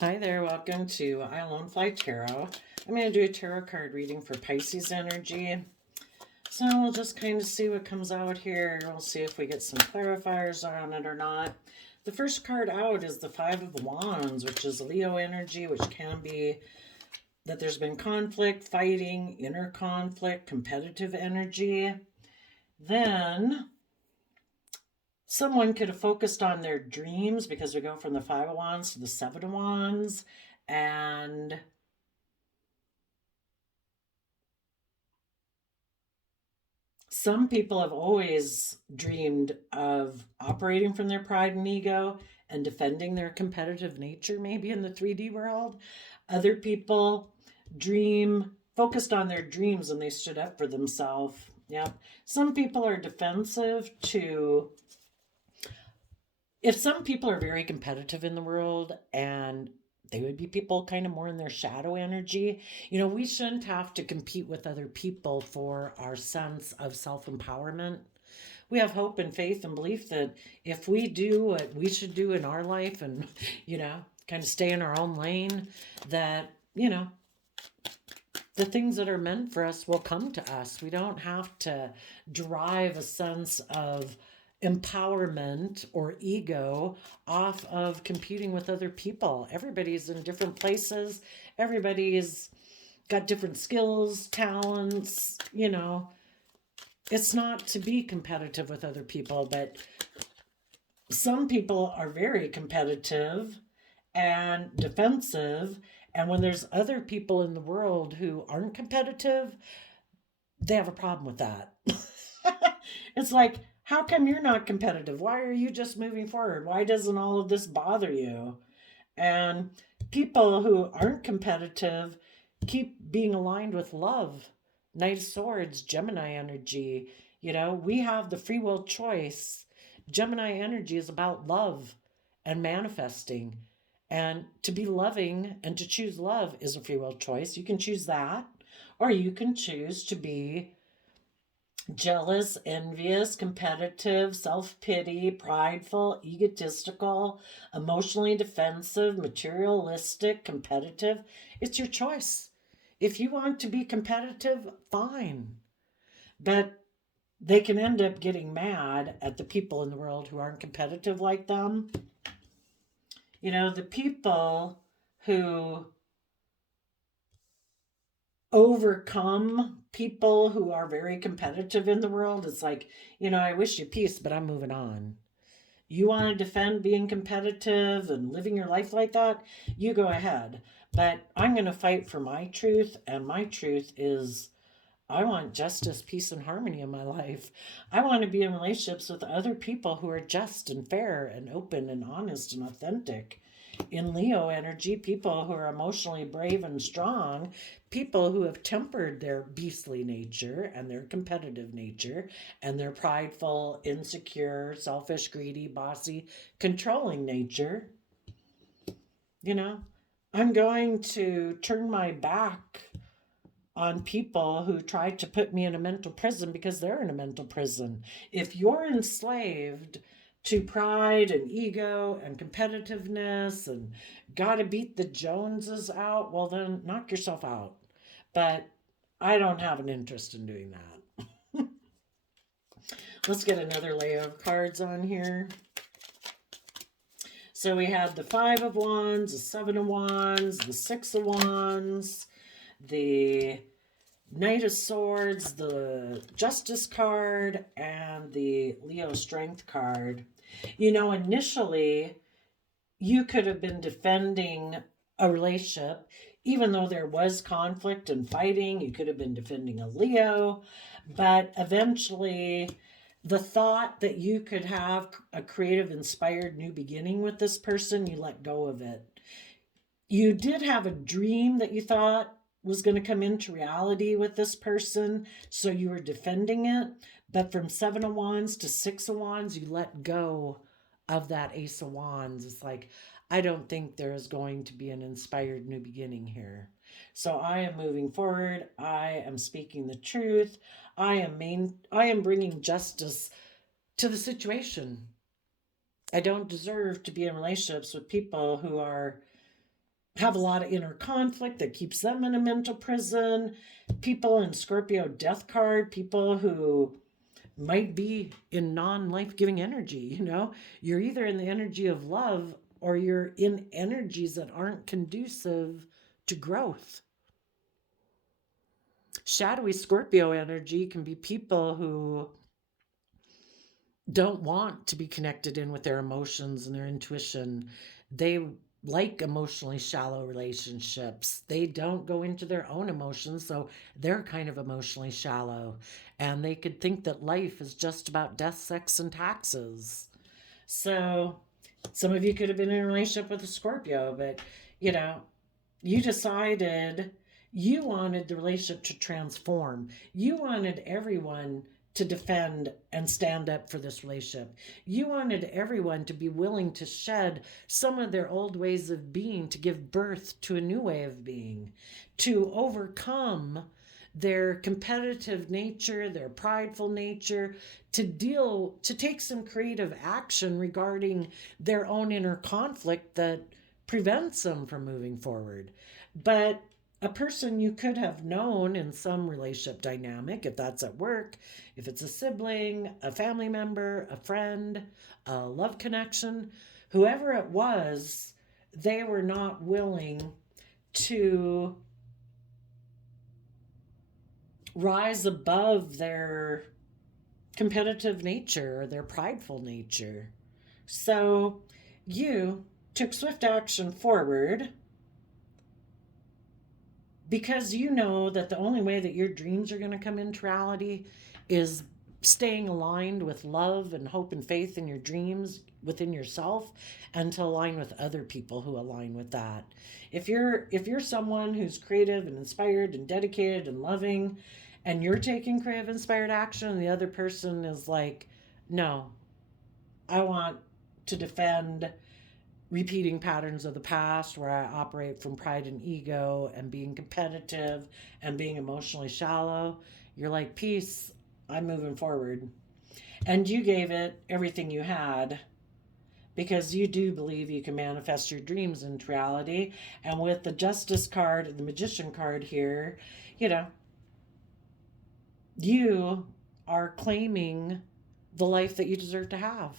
Hi there, welcome to I Alone Fly Tarot. I'm going to do a tarot card reading for Pisces energy. So we'll just kind of see what comes out here. We'll see if we get some clarifiers on it or not. The first card out is the Five of Wands, which is Leo energy, which can be that there's been conflict, fighting, inner conflict, competitive energy. Then someone could have focused on their dreams because we go from the Five of Wands to the Seven of Wands. And some people have always dreamed of operating from their pride and ego and defending their competitive nature, maybe in the 3D world. Other people focused on their dreams and they stood up for themselves. Yep. Some people are defensive to if some people are very competitive in the world and they would be people kind of more in their shadow energy. We shouldn't have to compete with other people for our sense of self empowerment. We have hope and faith and belief that if we do what we should do in our life and, kind of stay in our own lane, that, the things that are meant for us will come to us. We don't have to drive a sense of empowerment or ego off of competing with other people. Everybody's in different places. Everybody's got different skills, talents, It's not to be competitive with other people, but some people are very competitive and defensive. And when there's other people in the world who aren't competitive, they have a problem with that. It's like, how come you're not competitive? Why are you just moving forward? Why doesn't all of this bother you? And people who aren't competitive keep being aligned with love. Knight of Swords, Gemini energy. We have the free will choice. Gemini energy is about love and manifesting. And to be loving and to choose love is a free will choice. You can choose that, or you can choose to be jealous, envious, competitive, self pity, prideful, egotistical, emotionally defensive, materialistic, competitive. It's your choice. If you want to be competitive, fine. But they can end up getting mad at the people in the world who aren't competitive like them. The people who overcome people who are very competitive in the world, it's like, I wish you peace, but I'm moving on. You want to defend being competitive and living your life like that? You go ahead. But I'm going to fight for my truth, and my truth is I want justice, peace, and harmony in my life. I want to be in relationships with other people who are just and fair and open and honest and authentic. In Leo energy, people who are emotionally brave and strong, people who have tempered their beastly nature and their competitive nature and their prideful, insecure, selfish, greedy, bossy, controlling nature. I'm going to turn my back on people who try to put me in a mental prison because they're in a mental prison. If you're enslaved to pride and ego and competitiveness and gotta beat the Joneses out, well, then knock yourself out. But I don't have an interest in doing that. Let's get another layer of cards on here. So we have the Five of Wands, the Seven of Wands, the Six of Wands, the Knight of Swords, the Justice card, and the Leo Strength card. Initially, you could have been defending a relationship, even though there was conflict and fighting. You could have been defending a Leo, but eventually, the thought that you could have a creative, inspired new beginning with this person, you let go of it. You did have a dream that you thought was going to come into reality with this person, so you were defending it. But from Seven of Wands to Six of Wands, you let go of that Ace of Wands. It's like, I don't think there is going to be an inspired new beginning here. So I am moving forward. I am speaking the truth. I am bringing justice to the situation. I don't deserve to be in relationships with people who are have a lot of inner conflict that keeps them in a mental prison. People in Scorpio death card, people who might be in non-life giving energy, you're either in the energy of love or you're in energies that aren't conducive to growth. Shadowy Scorpio energy can be people who don't want to be connected in with their emotions and their intuition. They like emotionally shallow relationships. They don't go into their own emotions, so they're kind of emotionally shallow. And they could think that life is just about death, sex, and taxes. So some of you could have been in a relationship with a Scorpio, but you decided you wanted the relationship to transform. You wanted everyone to defend and stand up for this relationship. You wanted everyone to be willing to shed some of their old ways of being to give birth to a new way of being, to overcome their competitive nature, their prideful nature, to take some creative action regarding their own inner conflict that prevents them from moving forward. But a person you could have known in some relationship dynamic, if that's at work, if it's a sibling, a family member, a friend, a love connection, whoever it was, they were not willing to rise above their competitive nature or their prideful nature. So you took swift action forward because you know that the only way that your dreams are going to come into reality is staying aligned with love and hope and faith in your dreams within yourself, and to align with other people who align with that. If you're someone who's creative and inspired and dedicated and loving, and you're taking creative inspired action, and the other person is like, no, I want to defend repeating patterns of the past where I operate from pride and ego and being competitive and being emotionally shallow, you're like, peace, I'm moving forward. And you gave it everything you had because you do believe you can manifest your dreams into reality. And with the Justice card and the Magician card here, you are claiming the life that you deserve to have.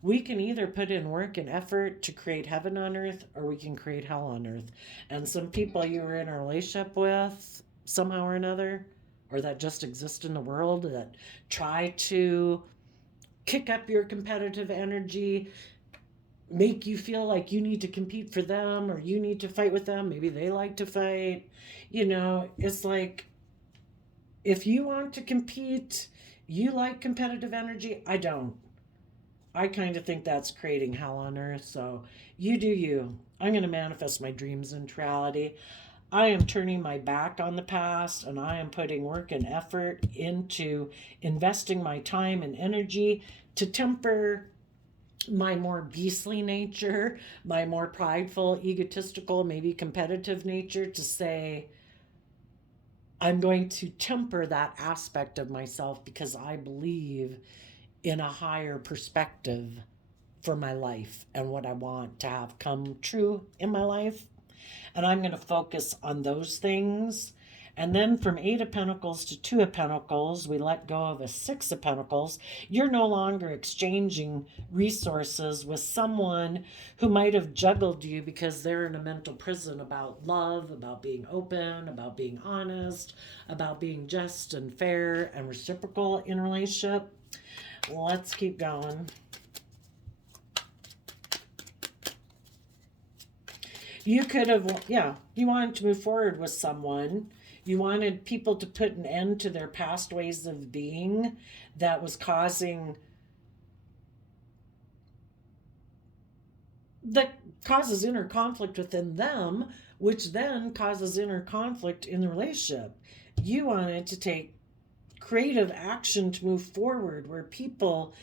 We can either put in work and effort to create heaven on earth, or we can create hell on earth. And some people you were in a relationship with somehow or another, or that just exist in the world, that try to kick up your competitive energy, make you feel like you need to compete for them or you need to fight with them. Maybe they like to fight. It's like, if you want to compete, you like competitive energy. I don't. I kind of think that's creating hell on earth. So you do you. I'm going to manifest my dreams into reality. I am turning my back on the past, and I am putting work and effort into investing my time and energy to temper my more beastly nature, my more prideful, egotistical, maybe competitive nature, to say, I'm going to temper that aspect of myself because I believe in a higher perspective for my life and what I want to have come true in my life. And I'm going to focus on those things. And then from Eight of Pentacles to Two of Pentacles, we let go of a Six of Pentacles. You're no longer exchanging resources with someone who might have juggled you because they're in a mental prison about love, about being open, about being honest, about being just and fair and reciprocal in a relationship. Let's keep going. You could have, you wanted to move forward with someone. You wanted people to put an end to their past ways of being that was that causes inner conflict within them, which then causes inner conflict in the relationship. You wanted to take creative action to move forward where people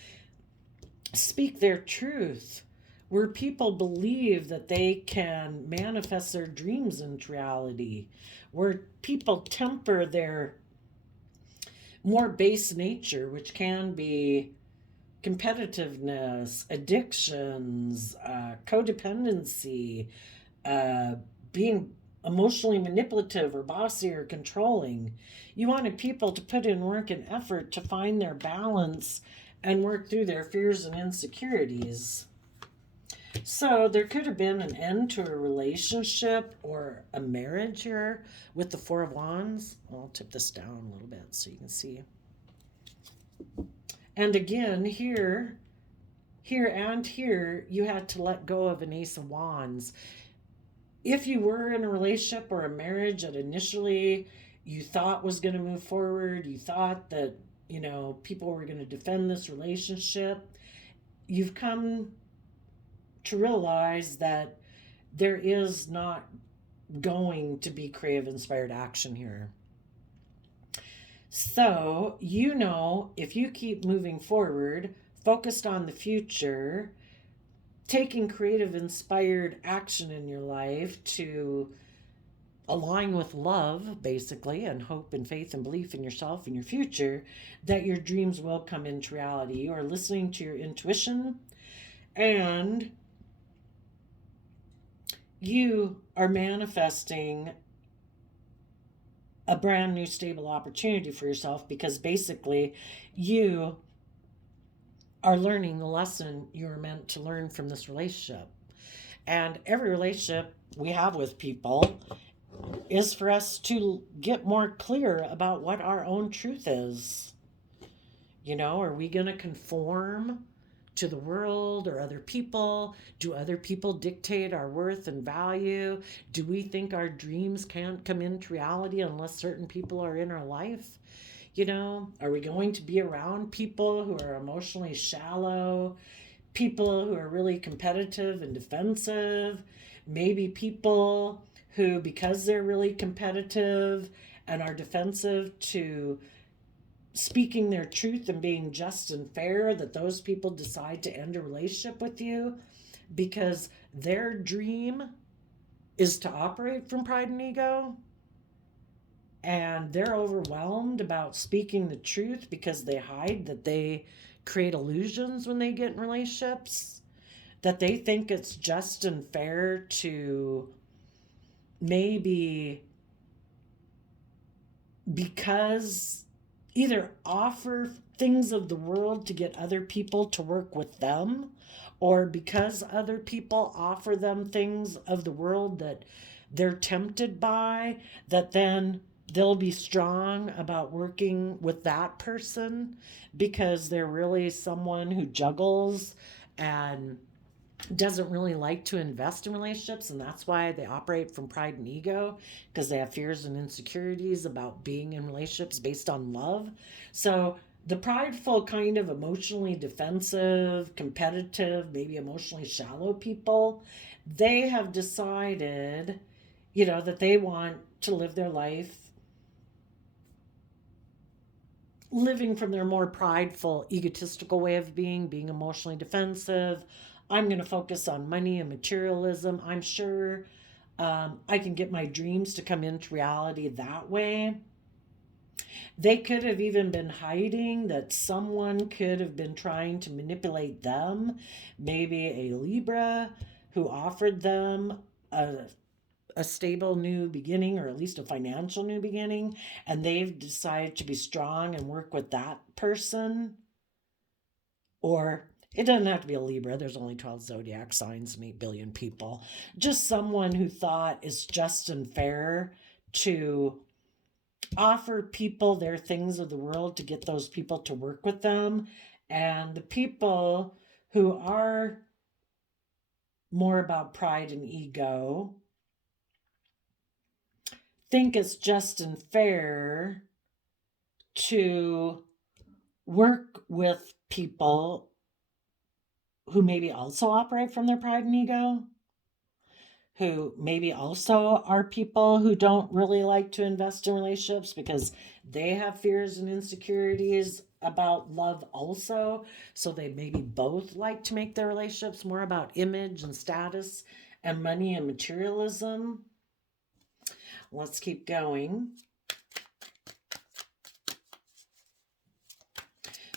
speak their truth, where people believe that they can manifest their dreams into reality, where people temper their more base nature, which can be competitiveness, addictions, codependency, uh, being emotionally manipulative or bossy or controlling. You wanted people to put in work and effort to find their balance and work through their fears and insecurities. So there could have been an end to a relationship or a marriage here with the Four of Wands. I'll tip this down a little bit so you can see. And again, here, you had to let go of an Ace of Wands. If you were in a relationship or a marriage that initially you thought was going to move forward, you thought that, people were going to defend this relationship, you've come to realize that there is not going to be creative inspired action here. So, if you keep moving forward, focused on the future, taking creative inspired action in your life to align with love, basically, and hope and faith and belief in yourself and your future, that your dreams will come into reality. You are listening to your intuition, and you are manifesting a brand new stable opportunity for yourself, because basically you are learning the lesson you're meant to learn from this relationship. And every relationship we have with people is for us to get more clear about what our own truth is. Are we going to conform to the world or other people? Do other people dictate our worth and value? Do we think our dreams can't come into reality unless certain people are in our life? Are we going to be around people who are emotionally shallow, people who are really competitive and defensive, maybe people who, because they're really competitive and are defensive to speaking their truth and being just and fair, that those people decide to end a relationship with you because their dream is to operate from pride and ego, and they're overwhelmed about speaking the truth because they hide, that they create illusions when they get in relationships, that they think it's just and fair to maybe, because either offer things of the world to get other people to work with them, or because other people offer them things of the world that they're tempted by, that then they'll be strong about working with that person because they're really someone who juggles and doesn't really like to invest in relationships, and that's why they operate from pride and ego, because they have fears and insecurities about being in relationships based on love. So the prideful, kind of emotionally defensive, competitive, maybe emotionally shallow people, they have decided, that they want to live their life living from their more prideful, egotistical way of being emotionally defensive. I'm going to focus on money and materialism. I'm sure I can get my dreams to come into reality that way. They could have even been hiding that someone could have been trying to manipulate them, maybe a Libra who offered them a stable new beginning, or at least a financial new beginning, and they've decided to be strong and work with that person. Or it doesn't have to be a Libra, there's only 12 zodiac signs and 8 billion people. Just someone who thought it's just and fair to offer people their things of the world to get those people to work with them. And the people who are more about pride and ego think it's just and fair to work with people who maybe also operate from their pride and ego, who maybe also are people who don't really like to invest in relationships because they have fears and insecurities about love also. So they maybe both like to make their relationships more about image and status and money and materialism. Let's keep going.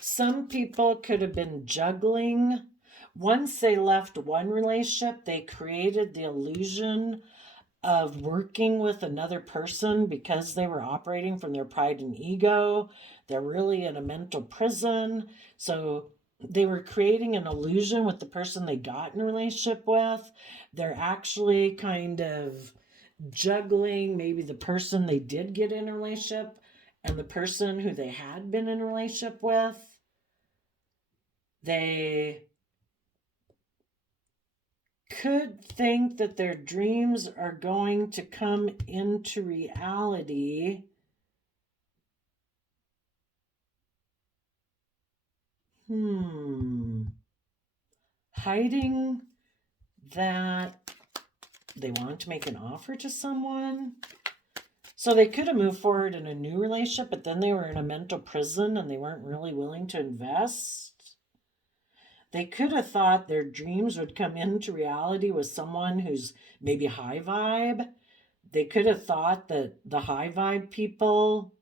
Some people could have been juggling Once they left one relationship, they created the illusion of working with another person because they were operating from their pride and ego. They're really in a mental prison. So they were creating an illusion with the person they got in a relationship with. They're actually kind of juggling maybe the person they did get in a relationship and the person who they had been in a relationship with. They could think that their dreams are going to come into reality. Hiding that they want to make an offer to someone. So they could have moved forward in a new relationship, but then they were in a mental prison and they weren't really willing to invest. They could have thought their dreams would come into reality with someone who's maybe high vibe. They could have thought that the high vibe people,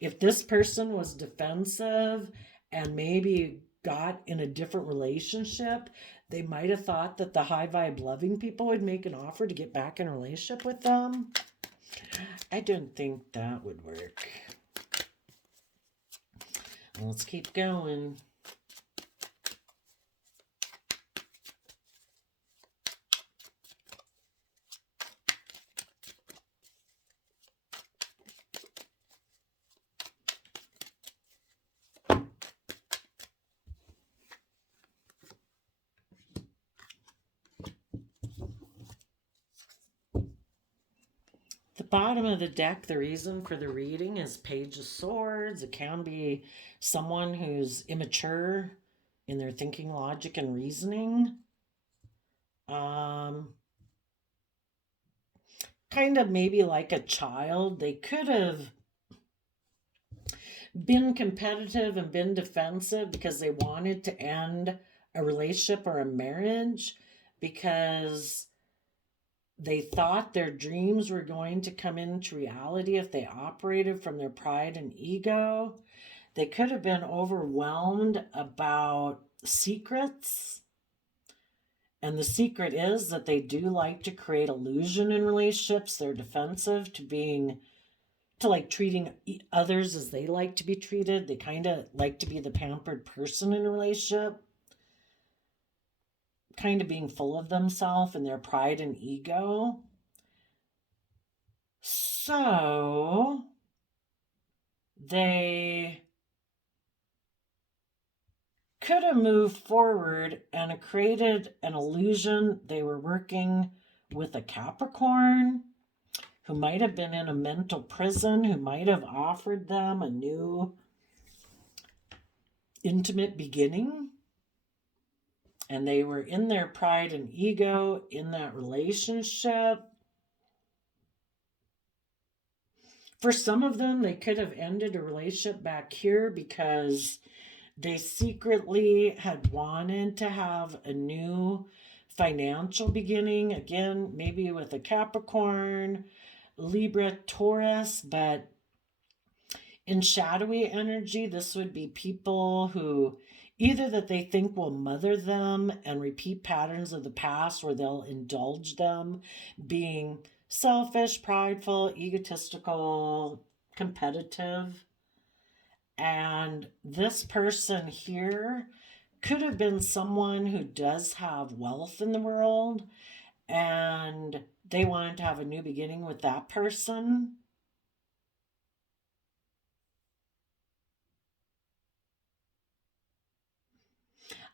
if this person was defensive and maybe got in a different relationship, they might have thought that the high vibe loving people would make an offer to get back in a relationship with them. I don't think that would work. Let's keep going. The bottom of the deck, the reason for the reading is Page of Swords. It can be someone who's immature in their thinking, logic, and reasoning. Kind of maybe like a child. They could have been competitive and been defensive because they wanted to end a relationship or a marriage because they thought their dreams were going to come into reality if they operated from their pride and ego. They could have been overwhelmed about secrets. And the secret is that they do like to create illusion in relationships. They're defensive to like treating others as they like to be treated. They kind of like to be the pampered person in a relationship, kind of being full of themselves and their pride and ego. So they could have moved forward and created an illusion they were working with a Capricorn who might have been in a mental prison, who might have offered them a new intimate beginning. And they were in their pride and ego in that relationship. For some of them, they could have ended a relationship back here because they secretly had wanted to have a new financial beginning. Again, maybe with a Capricorn, Libra, Taurus, but in shadowy energy, this would be people who either that they think will mother them and repeat patterns of the past where they'll indulge them, being selfish, prideful, egotistical, competitive. And this person here could have been someone who does have wealth in the world and they wanted to have a new beginning with that person.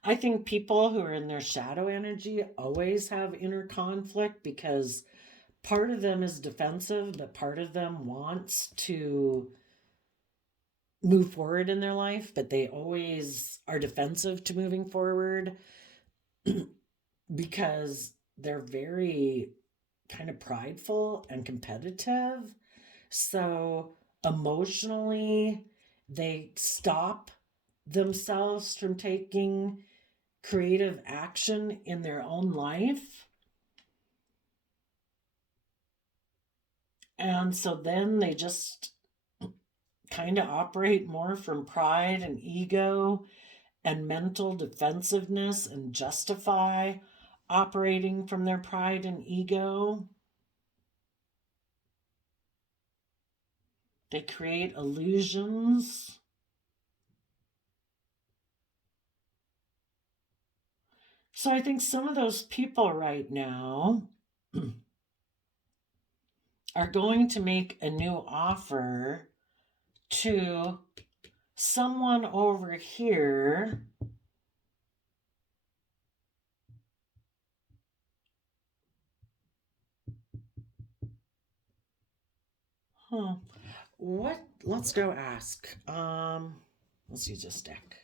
I think people who are in their shadow energy always have inner conflict because part of them is defensive, but part of them wants to move forward in their life, but they always are defensive to moving forward because they're very kind of prideful and competitive. So emotionally, they stop themselves from taking creative action in their own life. And so then they just kind of operate more from pride and ego and mental defensiveness and justify operating from their pride and ego. They create illusions. So I think some of those people right now are going to make a new offer to someone over here What? Let's go ask. Let's use this deck.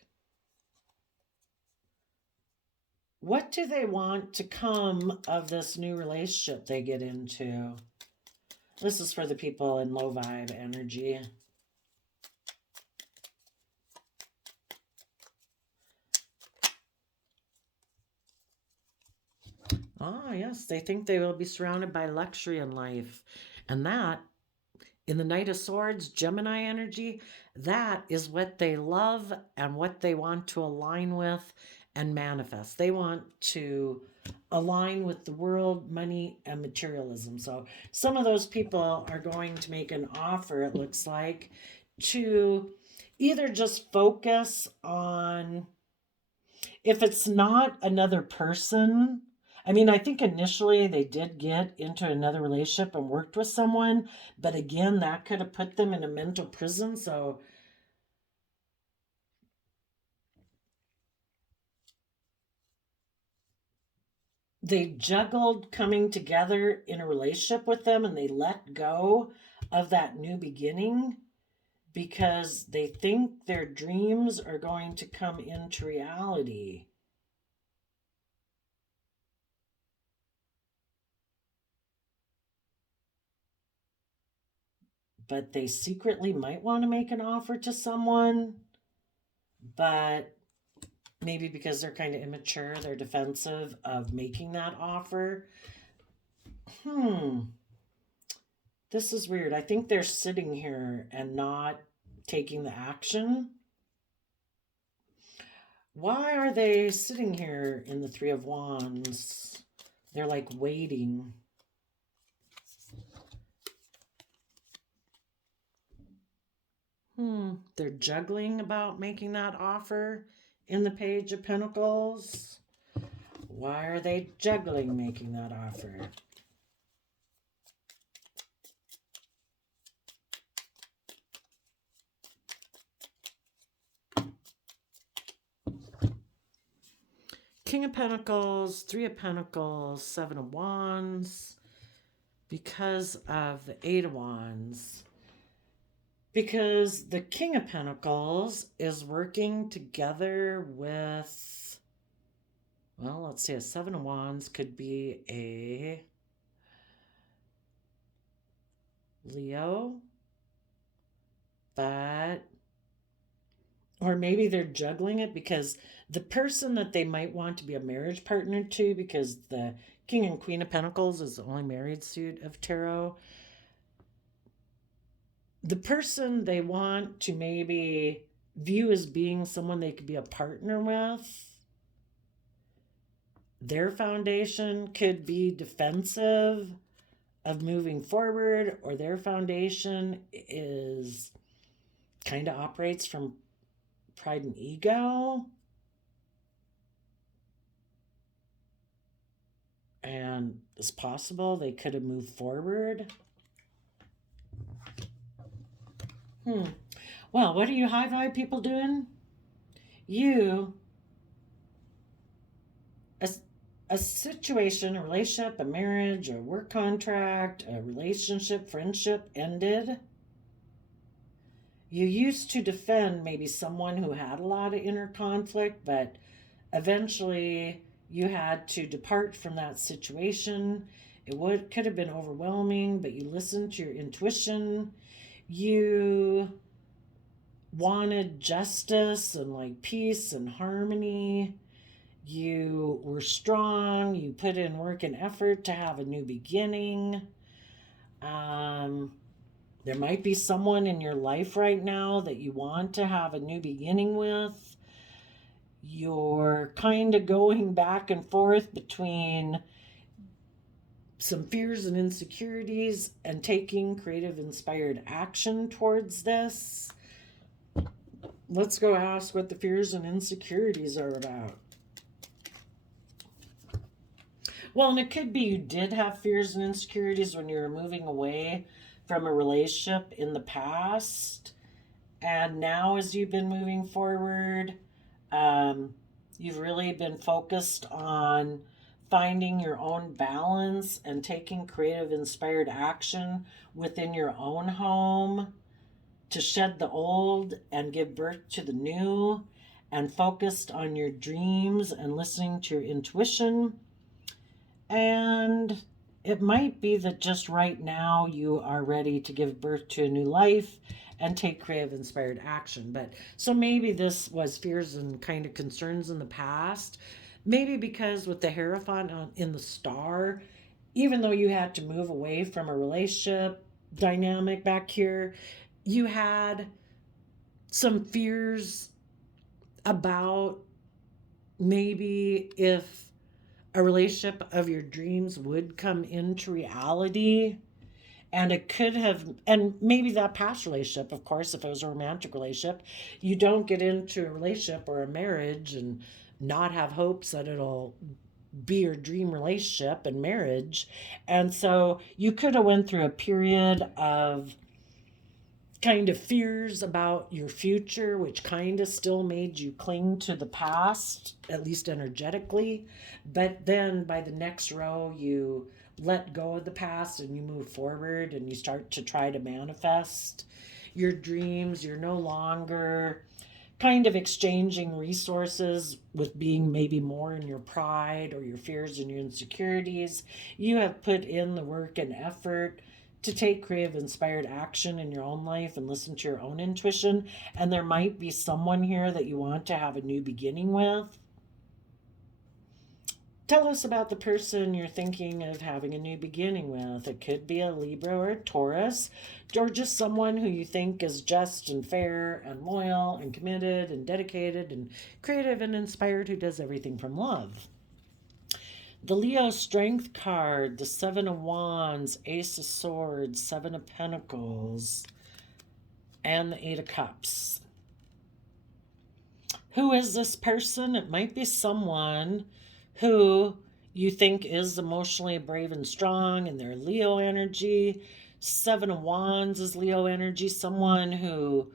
What do they want to come of this new relationship they get into? This is for the people in low vibe energy. Ah, yes, they think they will be surrounded by luxury in life. And that, in the Knight of Swords, Gemini energy, that is what they love and what they want to align with and manifest. They want to align with the world, money, and materialism. So some of those people are going to make an offer, it looks like, to either just focus on, if it's not another person. I mean, I think initially they did get into another relationship and worked with someone, but again, that could have put them in a mental prison. So they juggled coming together in a relationship with them, and they let go of that new beginning because they think their dreams are going to come into reality. But they secretly might want to make an offer to someone, but maybe because they're kind of immature, they're defensive of making that offer. This is weird. I think they're sitting here and not taking the action. Why are they sitting here in the Three of Wands? They're like waiting. They're juggling about making that offer in the Page of Pentacles. Why are they juggling making that offer? King of Pentacles, Three of Pentacles, Seven of Wands, because of the Eight of Wands. Because the King of Pentacles is working together with, well, let's say a Seven of Wands could be a Leo, but, or maybe they're juggling it because the person that they might want to be a marriage partner to, because the King and Queen of Pentacles is the only married suit of tarot, the person they want to maybe view as being someone they could be a partner with, their foundation could be defensive of moving forward, or their foundation is kind of operates from pride and ego. And it's possible they could have moved forward. Well, what are you high vibe people doing? You, a situation, a relationship, a marriage, a work contract, a relationship, friendship ended. You used to defend maybe someone who had a lot of inner conflict, but eventually you had to depart from that situation. It could have been overwhelming, but you listened to your intuition. You wanted justice and like peace and harmony. You were strong. You put in work and effort to have a new beginning. There might be someone in your life right now that you want to have a new beginning with. You're kind of going back and forth between some fears and insecurities and taking creative, inspired action towards this. Let's go ask what the fears and insecurities are about. Well, and it could be you did have fears and insecurities when you were moving away from a relationship in the past. And now, as you've been moving forward, you've really been focused on finding your own balance and taking creative, inspired action within your own home to shed the old and give birth to the new, and focused on your dreams and listening to your intuition. And it might be that just right now you are ready to give birth to a new life and take creative, inspired action. But so maybe this was fears and kind of concerns in the past. Maybe because with the Hierophant in the star, even though you had to move away from a relationship dynamic back here, you had some fears about maybe if a relationship of your dreams would come into reality. And it could have, and maybe that past relationship, of course, if it was a romantic relationship, you don't get into a relationship or a marriage and not have hopes that it'll be your dream relationship and marriage. And so you could have went through a period of kind of fears about your future, which kind of still made you cling to the past, at least energetically. But then by the next row, you let go of the past and you move forward and you start to try to manifest your dreams. You're no longer kind of exchanging resources with being maybe more in your pride or your fears and your insecurities. You have put in the work and effort to take creative, inspired action in your own life and listen to your own intuition. And there might be someone here that you want to have a new beginning with. Tell us about the person you're thinking of having a new beginning with. It could be a Libra or a Taurus, or just someone who you think is just and fair and loyal and committed and dedicated and creative and inspired, who does everything from love. The Leo Strength card, the Seven of Wands, Ace of Swords, Seven of Pentacles, and the Eight of Cups. Who is this person? It might be someone who you think is emotionally brave and strong in their Leo energy. Seven of Wands is Leo energy. Someone who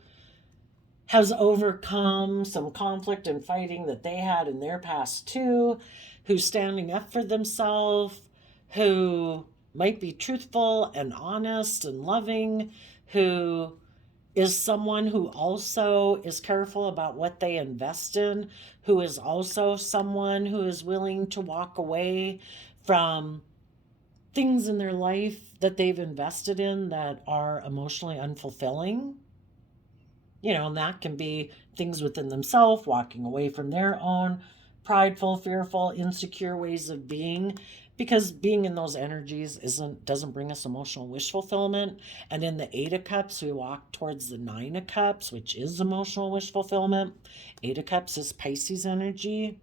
has overcome some conflict and fighting that they had in their past too, who's standing up for themselves, who might be truthful and honest and loving, who is someone who also is careful about what they invest in, who is also someone who is willing to walk away from things in their life that they've invested in that are emotionally unfulfilling. You know, and that can be things within themselves, walking away from their own prideful, fearful, insecure ways of being, because being in those energies doesn't bring us emotional wish fulfillment. And in the Eight of Cups, we walk towards the Nine of Cups, which is emotional wish fulfillment. Eight of Cups is Pisces energy.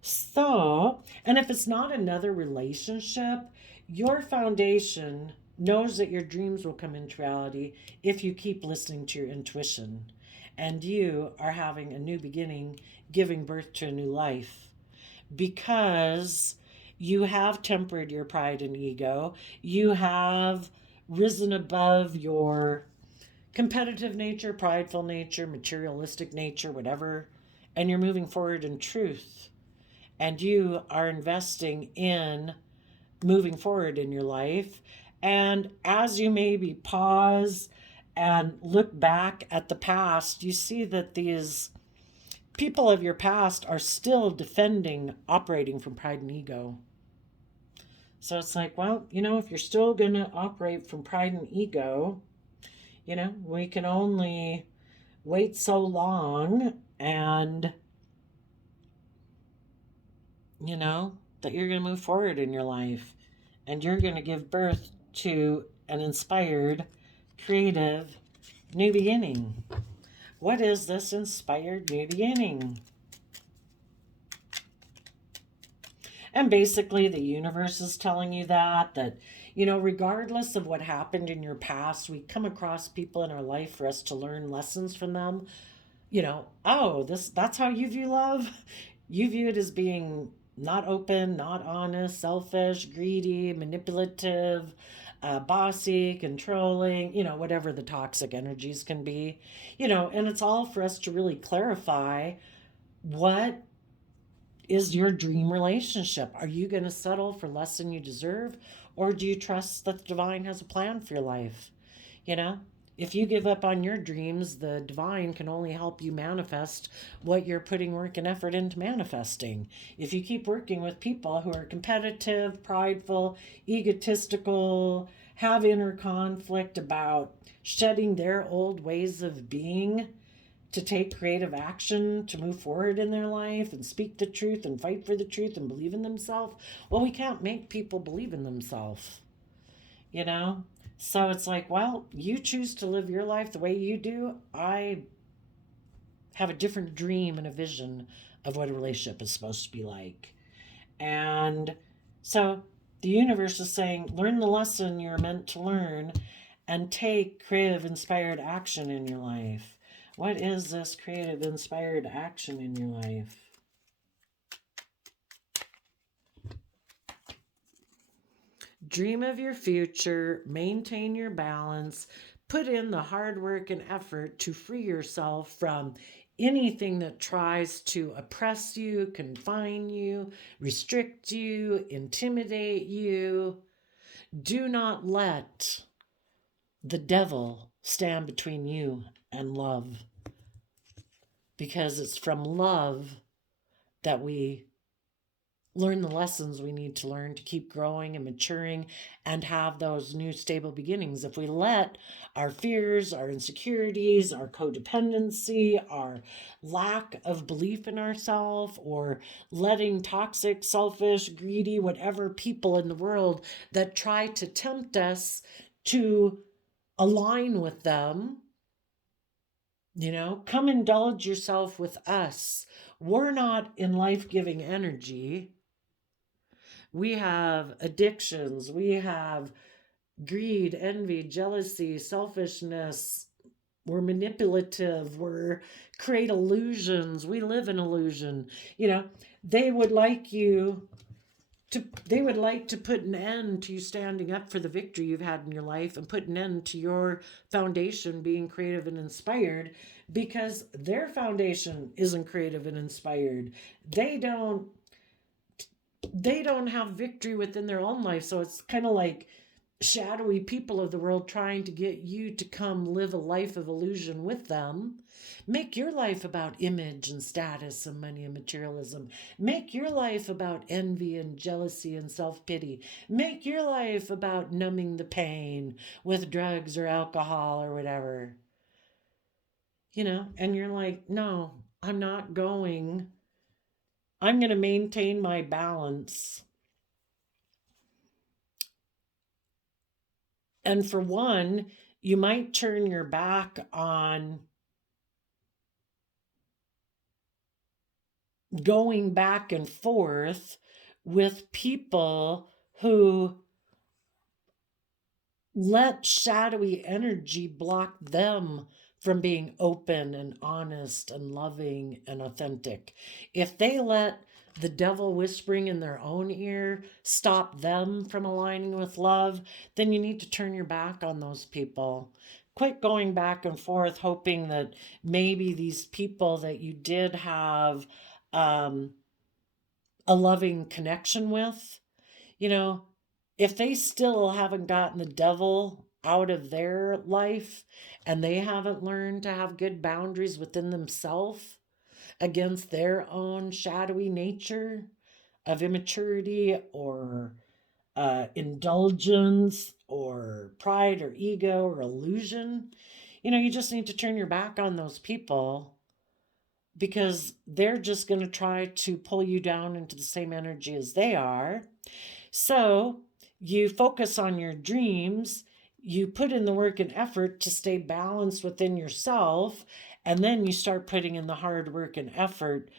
So, and if it's not another relationship, your foundation knows that your dreams will come into reality if you keep listening to your intuition. And you are having a new beginning, giving birth to a new life, because you have tempered your pride and ego. You have risen above your competitive nature, prideful nature, materialistic nature, whatever, and you're moving forward in truth. And you are investing in moving forward in your life. And as you maybe pause and look back at the past, you see that these people of your past are still defending, operating from pride and ego. So it's like, well, you know, if you're still going to operate from pride and ego, you know, we can only wait so long, and, you know, that you're going to move forward in your life and you're going to give birth to an inspired, creative new beginning. What is this inspired new beginning? And basically, the universe is telling you that, regardless of what happened in your past, we come across people in our life for us to learn lessons from them. Oh, that's how you view love. You view it as being not open, not honest, selfish, greedy, manipulative, bossy, controlling, whatever the toxic energies can be. And it's all for us to really clarify what is your dream relationship. Are you going to settle for less than you deserve, or do you trust that the divine has a plan for your life? You know, if you give up on your dreams, the divine can only help you manifest what you're putting work and effort into manifesting. If you keep working with people who are competitive, prideful, egotistical, have inner conflict about shedding their old ways of being to take creative action to move forward in their life and speak the truth and fight for the truth and believe in themselves, well, we can't make people believe in themselves, you know? So it's like, well, you choose to live your life the way you do. I have a different dream and a vision of what a relationship is supposed to be like. And so the universe is saying, learn the lesson you're meant to learn and take creative, inspired action in your life. What is this creative, inspired action in your life? Dream of your future, maintain your balance, put in the hard work and effort to free yourself from anything that tries to oppress you, confine you, restrict you, intimidate you. Do not let the devil stand between you and love, because it's from love that we learn the lessons we need to learn to keep growing and maturing and have those new stable beginnings. If we let our fears, our insecurities, our codependency, our lack of belief in ourselves, or letting toxic, selfish, greedy, whatever people in the world that try to tempt us to align with them, come indulge yourself with us. We're not in life-giving energy. We have addictions. We have greed, envy, jealousy, selfishness. We're manipulative. We're create illusions. We live in illusion. They would like you they would like to put an end to you standing up for the victory you've had in your life and put an end to your foundation being creative and inspired, because their foundation isn't creative and inspired. They don't have victory within their own life. So it's kind of like shadowy people of the world trying to get you to come live a life of illusion with them. Make your life about image and status and money and materialism. Make your life about envy and jealousy and self-pity. Make your life about numbing the pain with drugs or alcohol or whatever. And you're like, no, I'm not going. I'm going to maintain my balance. And for one, you might turn your back on going back and forth with people who let shadowy energy block them from being open and honest and loving and authentic. If they let the devil whispering in their own ear stop them from aligning with love, then you need to turn your back on those people. Quit going back and forth hoping that maybe these people that you did have a loving connection with, if they still haven't gotten the devil out of their life and they haven't learned to have good boundaries within themselves against their own shadowy nature of immaturity or indulgence or pride or ego or illusion, you just need to turn your back on those people, because they're just going to try to pull you down into the same energy as they are. So you focus on your dreams, you put in the work and effort to stay balanced within yourself, and then you start putting in the hard work and effort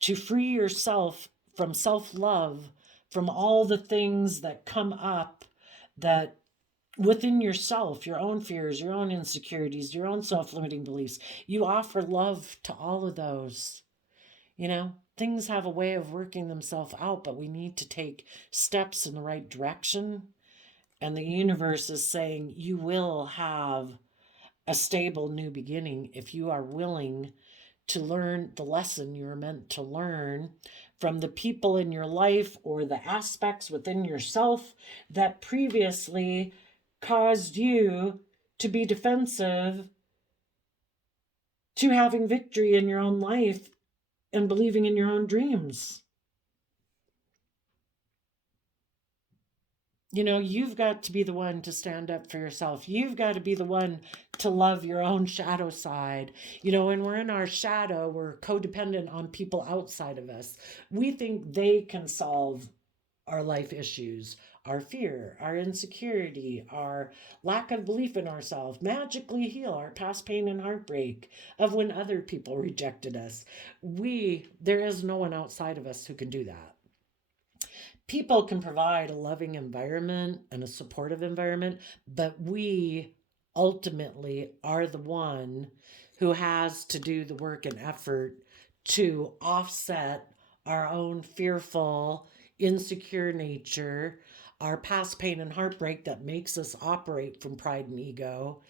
to free yourself from self-love, from all the things that come up that within yourself, your own fears, your own insecurities, your own self-limiting beliefs. You offer love to all of those. Things have a way of working themselves out, but we need to take steps in the right direction. And the universe is saying you will have a stable new beginning if you are willing to learn the lesson you're meant to learn from the people in your life or the aspects within yourself that previously caused you to be defensive to having victory in your own life and believing in your own dreams. You've got to be the one to stand up for yourself. You've got to be the one to love your own shadow side. When we're in our shadow, we're codependent on people outside of us. We think they can solve our life issues, our fear, our insecurity, our lack of belief in ourselves, magically heal our past pain and heartbreak of when other people rejected us. There is no one outside of us who can do that. People can provide a loving environment and a supportive environment, but we ultimately are the one who has to do the work and effort to offset our own fearful, insecure nature, our past pain and heartbreak that makes us operate from pride and ego,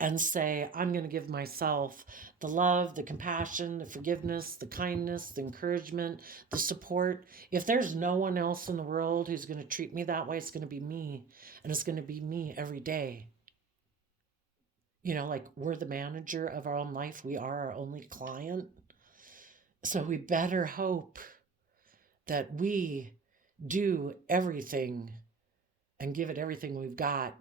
and say, I'm going to give myself the love, the compassion, the forgiveness, the kindness, the encouragement, the support. If there's no one else in the world who's going to treat me that way, it's going to be me. And it's going to be me every day. Like we're the manager of our own life. We are our only client. So we better hope that we do everything and give it everything we've got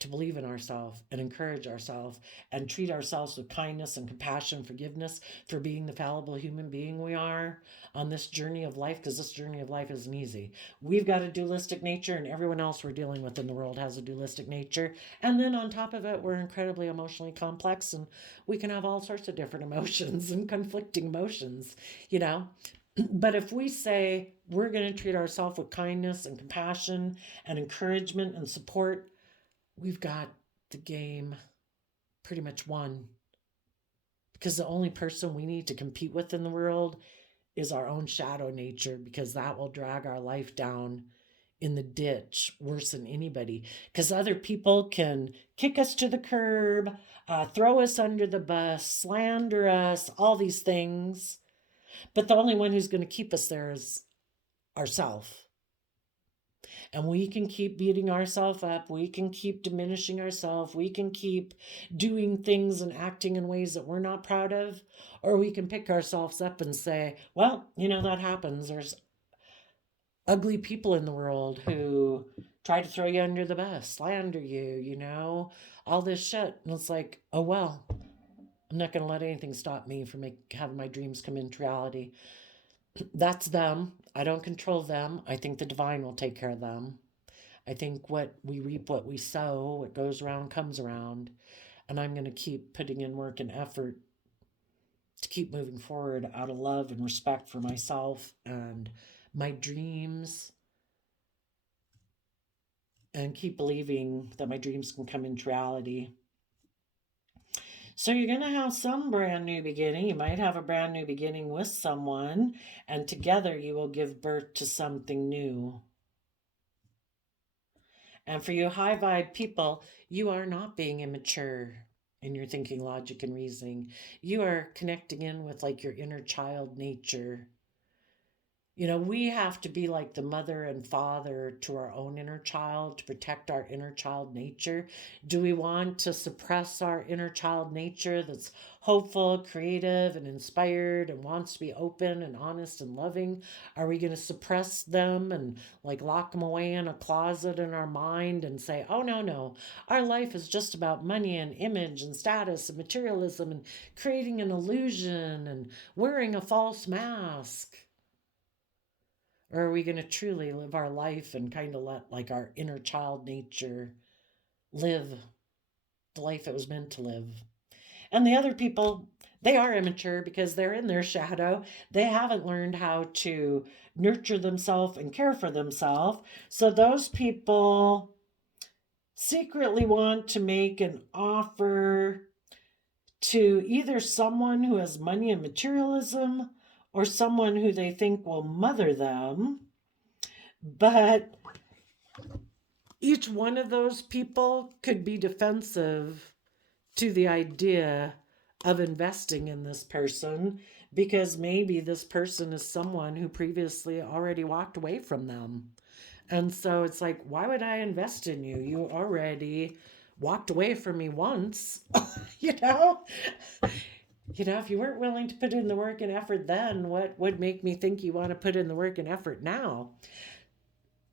to believe in ourselves and encourage ourselves and treat ourselves with kindness and compassion, forgiveness for being the fallible human being we are on this journey of life, because this journey of life isn't easy. We've got a dualistic nature, and everyone else we're dealing with in the world has a dualistic nature. And then on top of it, we're incredibly emotionally complex, and we can have all sorts of different emotions and conflicting emotions, But if we say we're going to treat ourselves with kindness and compassion and encouragement and support, we've got the game pretty much won. Because the only person we need to compete with in the world is our own shadow nature, because that will drag our life down in the ditch worse than anybody. Because other people can kick us to the curb, throw us under the bus, slander us, all these things. But the only one who's going to keep us there is ourselves. And we can keep beating ourselves up. We can keep diminishing ourselves. We can keep doing things and acting in ways that we're not proud of. Or we can pick ourselves up and say, well, that happens. There's ugly people in the world who try to throw you under the bus, slander you, all this shit. And it's like, oh, well, I'm not going to let anything stop me from having my dreams come into reality. That's them. I don't control them. I think the divine will take care of them. I think what we reap, what we sow, what goes around comes around. And I'm going to keep putting in work and effort to keep moving forward out of love and respect for myself and my dreams, and keep believing that my dreams can come into reality. So you're going to have some brand new beginning. You might have a brand new beginning with someone, and together you will give birth to something new. And for you high vibe people, you are not being immature in your thinking, logic, and reasoning. You are connecting in with like your inner child nature. We have to be like the mother and father to our own inner child to protect our inner child nature. Do we want to suppress our inner child nature that's hopeful, creative, and inspired and wants to be open and honest and loving? Are we going to suppress them and like lock them away in a closet in our mind and say, oh, no, our life is just about money and image and status and materialism and creating an illusion and wearing a false mask? Or are we going to truly live our life and kind of let like our inner child nature live the life it was meant to live? And the other people, They are immature because they're in their shadow. They haven't learned how to nurture themselves and care for themselves. So those people secretly want to make an offer to either someone who has money and materialism or someone who they think will mother them. But each one of those people could be defensive to the idea of investing in this person because maybe this person is someone who previously already walked away from them. And so it's like, why would I invest in you? You already walked away from me once, you know? If you weren't willing to put in the work and effort then, what would make me think you want to put in the work and effort now?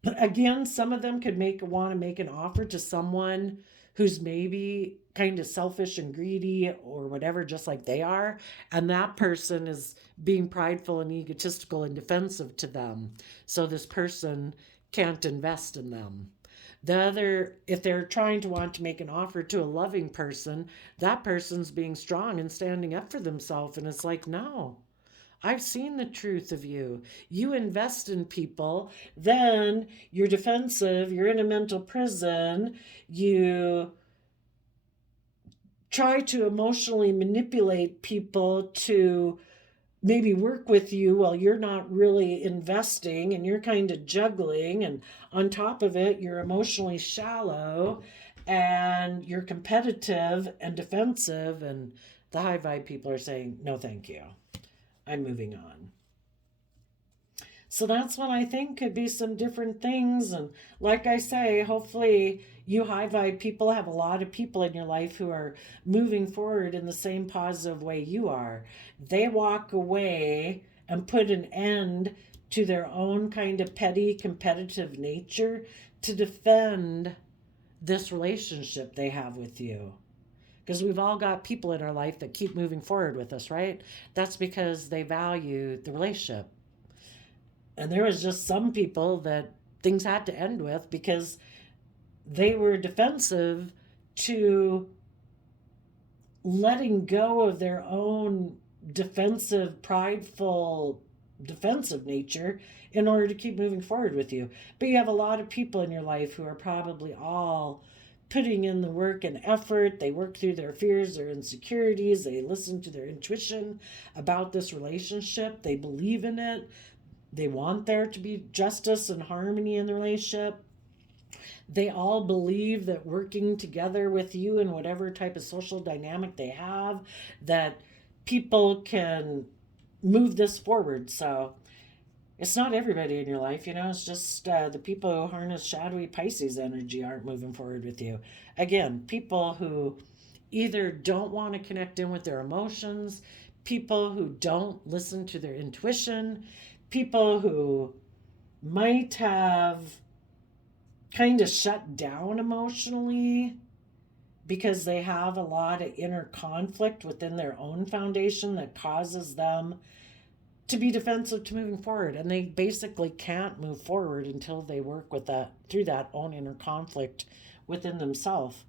But again, some of them could want to make an offer to someone who's maybe kind of selfish and greedy or whatever, just like they are. And that person is being prideful and egotistical and defensive to them. So this person can't invest in them. The other, if they're trying to want to make an offer to a loving person, that person's being strong and standing up for themselves. And it's like, no, I've seen the truth of you. You invest in people, then you're defensive, you're in a mental prison, you try to emotionally manipulate people to maybe work with you while you're not really investing and you're kind of juggling. And on top of it, you're emotionally shallow and you're competitive and defensive. And the high vibe people are saying, no, thank you. I'm moving on. So that's what I think could be some different things. And like I say, hopefully you high vibe people have a lot of people in your life who are moving forward in the same positive way you are. They walk away and put an end to their own kind of petty competitive nature to defend this relationship they have with you. Because we've all got people in our life that keep moving forward with us, right? That's because they value the relationship. And there was just some people that things had to end with because they were defensive to letting go of their own defensive, prideful, defensive nature in order to keep moving forward with you. But you have a lot of people in your life who are probably all putting in the work and effort. They work through their fears, their insecurities. They listen to their intuition about this relationship. They believe in it. They want there to be justice and harmony in the relationship. They all believe that working together with you in whatever type of social dynamic they have, that people can move this forward. So it's not everybody in your life, it's just the people who harness shadowy Pisces energy aren't moving forward with you. Again, people who either don't want to connect in with their emotions, people who don't listen to their intuition, people who might have kind of shut down emotionally because they have a lot of inner conflict within their own foundation that causes them to be defensive to moving forward. And they basically can't move forward until they work with that through that own inner conflict within themselves.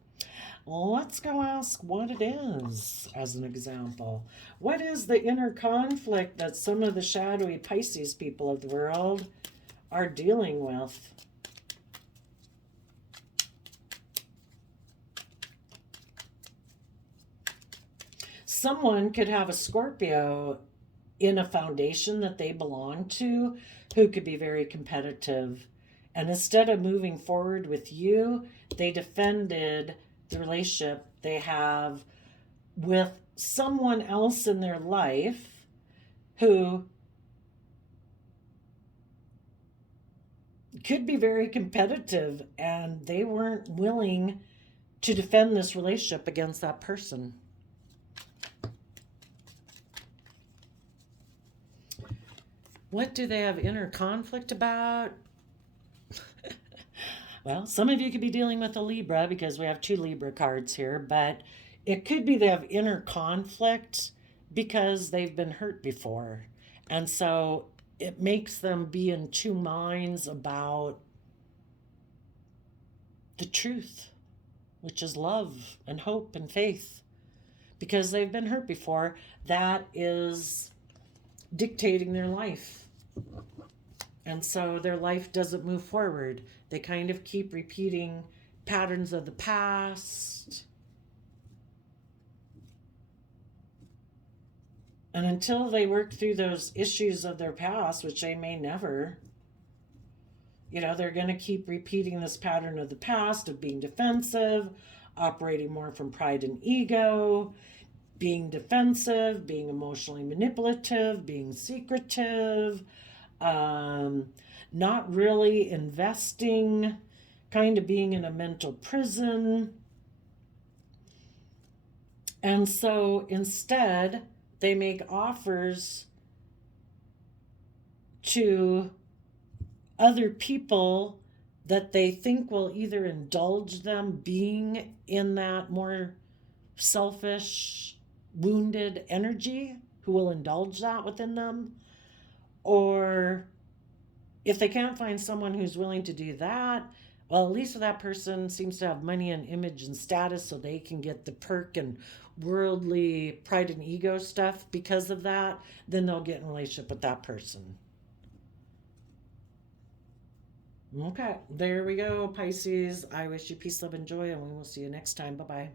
Let's go ask what it is as an example. What is the inner conflict that some of the shadowy Pisces people of the world are dealing with? Someone could have a Scorpio in a foundation that they belong to who could be very competitive. And instead of moving forward with you, they defended the relationship they have with someone else in their life who could be very competitive, and they weren't willing to defend this relationship against that person. What do they have inner conflict about? Well, some of you could be dealing with a Libra because we have 2 Libra cards here, but it could be they have inner conflict because they've been hurt before. And so it makes them be in 2 minds about the truth, which is love and hope and faith. because they've been hurt before. That is dictating their life. And so their life doesn't move forward. They kind of keep repeating patterns of the past. And until they work through those issues of their past, which they may never, they're going to keep repeating this pattern of the past of being defensive, operating more from pride and ego, being defensive, being emotionally manipulative, being secretive, not really investing, kind of being in a mental prison. And so instead, they make offers to other people that they think will either indulge them being in that more selfish, wounded energy, who will indulge that within them. Or if they can't find someone who's willing to do that, well, at least that person seems to have money and image and status, so they can get the perk and worldly pride and ego stuff because of that. Then they'll get in a relationship with that person. Okay, there we go, Pisces. I wish you peace, love, and joy, and we will see you next time. Bye-bye.